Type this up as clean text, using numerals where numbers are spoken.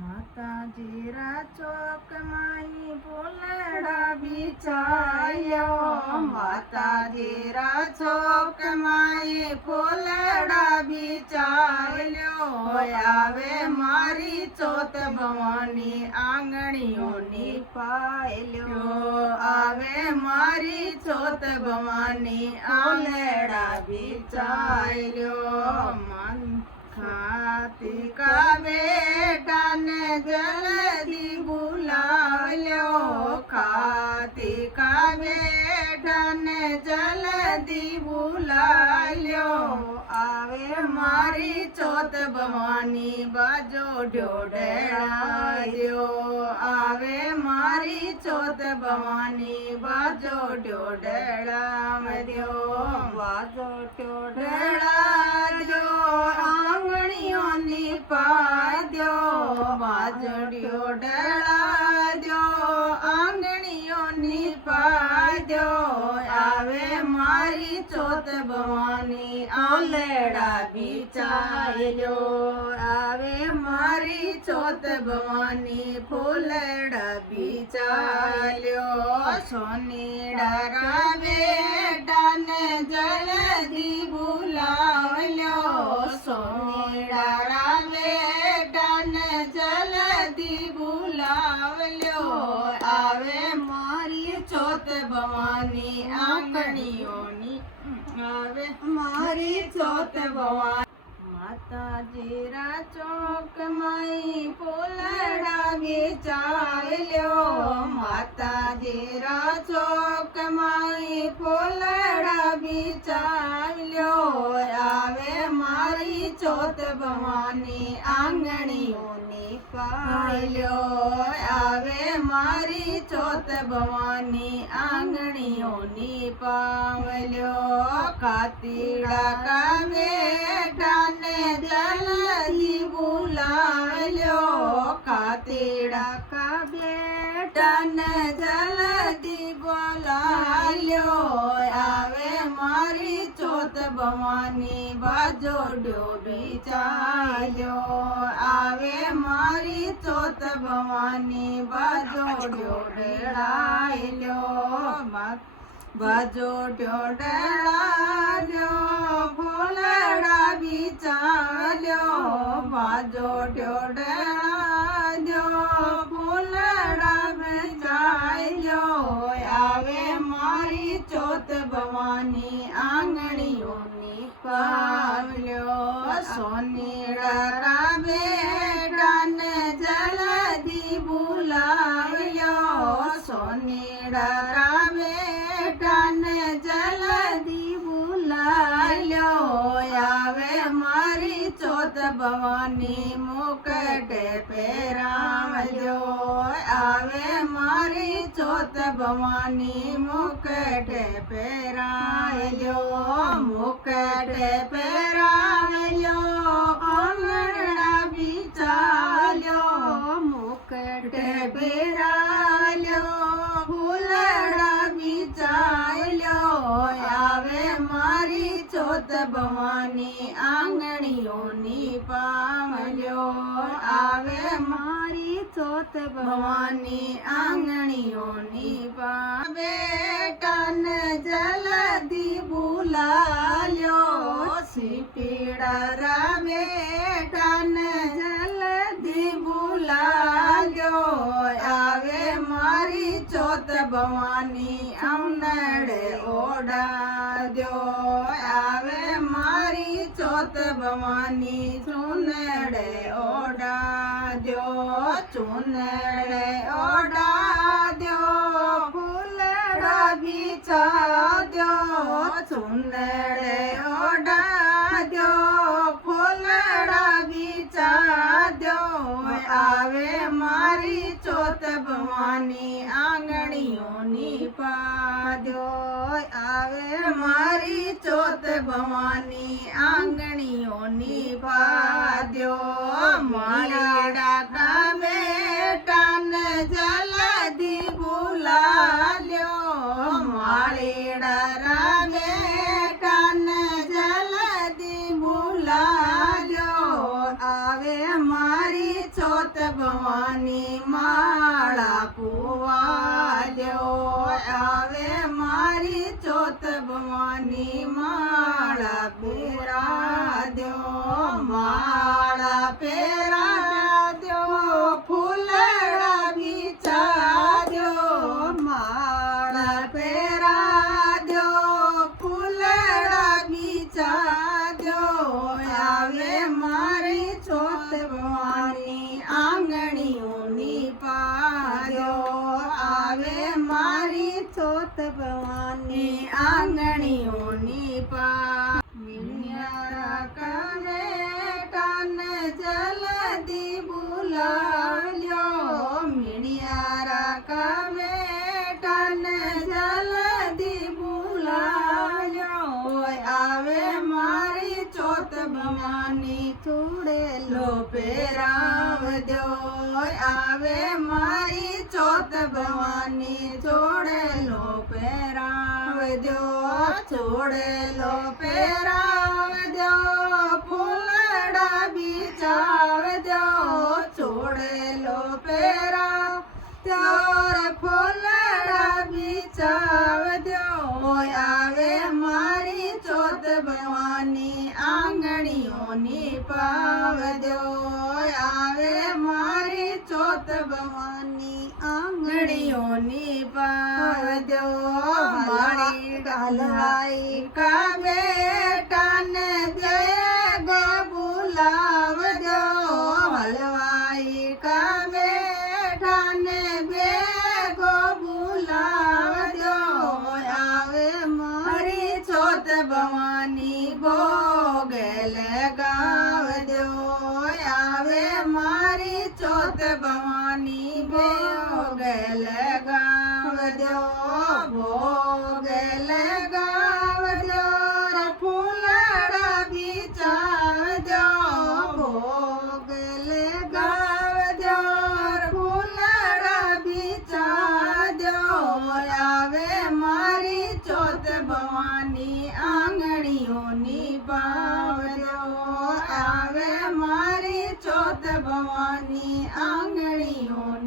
માતાજી ચોકમાં ફૂલડા બિછાયો, માતાજી ચોકમાં ફૂલડા બિછાયો, આવે મારી ચોથ ભવાની આંગણીઓની પાયલ્યો, આવે મારી ચોથ ભવાની આંગણા બિછાયો, ખાતી કા બેટાને જલ્દી બોલાવ્યો, ખાતી કા બેટાને જલ્દી બોલાવ્યો, આવે મારી ચોથ ભવાની બાજો ઢોઢેડાયો, આવે મારી ચોથ ભવાની બાજો ઢોઢેડાવ્યો, બાજો ઢોઢેડાયો, આંગણીઓની પાદ્યો, બાજડીઓ ડળાદ્યો, આંગણીઓની પાદ્યો, આવે મારી ચોથ ભવાની આલેડા બિછાયો, આવે મારી ચોથ ભવાની ફૂલડા બિછાયો, સોનીડા રાવે ડાને જલ્દી બોલાવ્યો, સોનીડા રાવે ડાને જલ્દી બોલાવ્યો, આવે મારી ચોથ ભવાની આંગણીઓની, આવે મારી ચોથ ભવાની માતાજી ચોકમાં ફૂલડા બિછાવ્યો, માતાજી ચોકમાં ફૂલડા બિછાવ્યો, આવે મારી ચોથ ભવાની આંગણીઓની પાયલ્યો, આવે મારી ચોથ ભવાની આંગણીઓની પાવલ્યો, કાતીડા કા બેટાને જલ્દી બોલાવ્યો, કાતીડા કા બેટાને જલ્દી બોલાવ્યો, આવે મારી ચોથ ભવાની બાજો બિછાયો, આવે મારી ચોથ ભવાની બાજો ઢોઢેડાયો, બાજો ઢોઢેડાયો, ફૂલડા બિછાયો, બાજો ઢોઢેડાયો, ફૂલડા બિછાયો, આવે મારી ચોથ ભવાની આંગણીઓની પાવલ્યો, સોનીડા કા બેટાને જલ્દી બોલાવ્યો, સોનીડા કા બેટાને જલ્દી બોલાવ્યો, આવે મારી ચોથ ભવાની મુકટ પહેરાવ્યો, આવે મારી ચોથ ભવાની મુકટ પહેરાવ્યો, મુકટ પહેરાવ્યો, આંગણા બિછાવ્યો, મુકટ પહેરાવ્યો, ફૂલડા બિછાવ્યો, આવે મારી ચોથ ભવાની આંગણીઓની પાવલ્યો, આવે મારી ચોથ ભવાની આંગણીઓની બેટાને જલ્દી બોલાવ્યો, સીપીડા રા બેટાને જલ્દી બોલાવ્યો, આવે મારી ચોથ ભવાની આંગણે ઓડાદ્યો, આવે મારી ચોથ ભવાની ચૂનડે ઓડાદ્યો, ચૂનડે ઓડાદ્યો, ફૂલડા બિછાદ્યો, ચૂનડે ઓડાદ્યો, ફૂલડા બિછાદ્યો, આવે મારી ચોથ ભવાની આંગણીઓની પાદ્યો, આવે મારી ચોથ ભવાની આંગણીઓની પાદ્યો, માળીડા કા બેટાને જલ્દી બોલાવ્યો, માળીડા રા બેટાને જલ્દી બોલાવ્યો, આવે મારી ચોથ ચોથ ભવાની માળા પુવા દ્યો આવે મારી ચોથ ભવાની માળા પહેરા દ્યો માળા પહેરા દ્યો ફૂલડા બીચા દ્યો માળા પહેરા દ્યો ફૂલડા બીચા દ્યો આવે મારી ચોથ ભવાની આંગણીઓની પાદ્યો આવે મારી ચોથ ભવાની આંગણીઓની પા મિનિયારા કરે કાન જલ્દી બોલાવ્યો મિનિયારા કવે કાન જલ્દી બોલાવ્યો આવે મારી ચોથ ભવાની ચૂડેલો પહેરાવ દ્યો આવે મારી ચોથ ભવાની ચોડેલો પહેરાવ દ્યો ચોડેલો પહેરાવ દ્યો ફૂલડા બીચાવ દ્યો ચોડેલો પહેરાવ દ્યો ફૂલડા બીચાવ દ્યો આવે મારી ચોથ ભવાની આંગણીઓની પાવ દ્યો આવે મારી ચોથ ભવાની આંગણીઓની પાવ દ્યો મારી ડાલાઈ કા બેટાને જય ગો બોલાવ દ્યો હલવાઈ કા બેટાને ભેગો બોલાવ દ્યો આવે મારી ચોથ ભવાની ભોગલ ગાવ દ્યો આવે મારી ચોથ ભવાની ભોગલ ગાવ દ્યો ભોગલ ગાવ દ્યો ફૂલડા બીચાવ દ્યો ભોગલ ગાવ દ્યો ફૂલડા બીચાવ દ્યો આવે મારી ચોથ ભવાની આંગણીઓની પાવ દ્યો આવે મારી ચોથ ભવાની આંગણીઓની